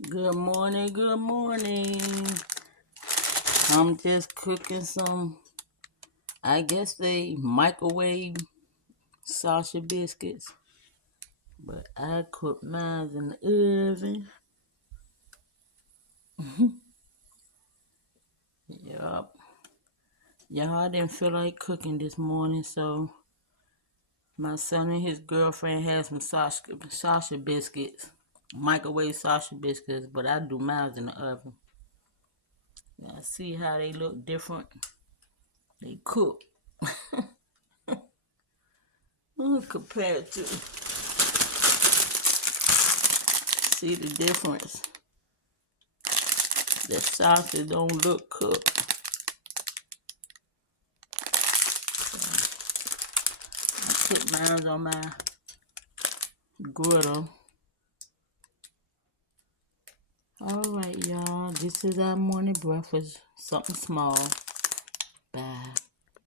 Good morning, good morning. I'm just cooking some, I guess they microwave sausage biscuits, but I cook mine in the oven. Yup. Y'all, I didn't feel like cooking this morning, so my son and his girlfriend had some sausage biscuits, microwave sausage biscuits, but I do mine in the oven. Now, see how they look different? They cook compared to, see the difference. The sausage don't look cooked. I put mine on my griddle. Alright, y'all. This is our morning breakfast. Something small. Bye.